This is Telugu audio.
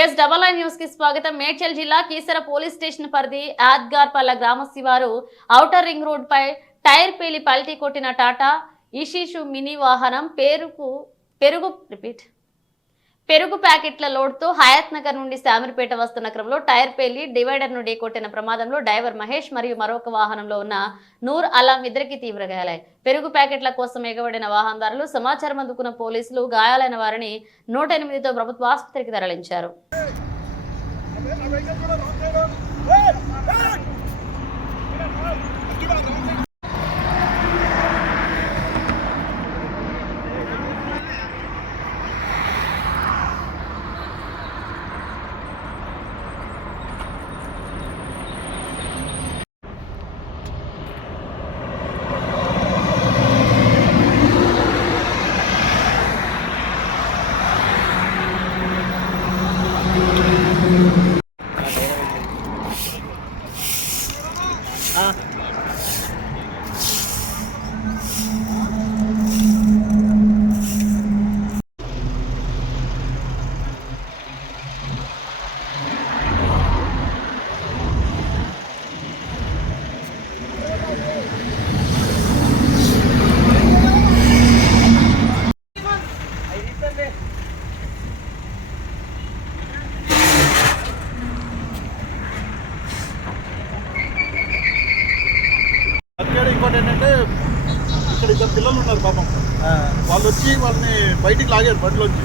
న్యూస్ కి స్వాగతం. మేడ్చల్ జిల్లా కీసర పోలీస్ స్టేషన్ పరిధి ఆద్గార్పల్ల గ్రామ శివారు ఔటర్ రింగ్ రోడ్ పై టైర్ పేలి పల్టీ కొట్టిన టాటా ఇషిషు మినీ వాహనం పెరుగు ప్యాకెట్ల లోడ్తో హయాత్ నగర్ నుండి శామీర్పేట వస్తున్న క్రమంలో టైర్ పేలి డివైడర్ ను ఢీకొట్టిన ప్రమాదంలో డ్రైవర్ మహేష్ మరియు మరొక వాహనంలో ఉన్న నూర్ అలాం ఇద్దరికి తీవ్ర గాయాలయ్యాయి. పెరుగు ప్యాకెట్ల కోసం ఎగబడిన వాహనదారులు సమాచారం అందుకున్న పోలీసులు గాయాలైన వారిని 108తో ప్రభుత్వ ఆసుపత్రికి తరలించారు. ఇంకోటి ఏంటంటే ఇక్కడ ఇద్దరు పిల్లలు ఉన్నారు పాపం, వాళ్ళు వచ్చి వాళ్ళని బయటికి లాగారు బండిలోంచి.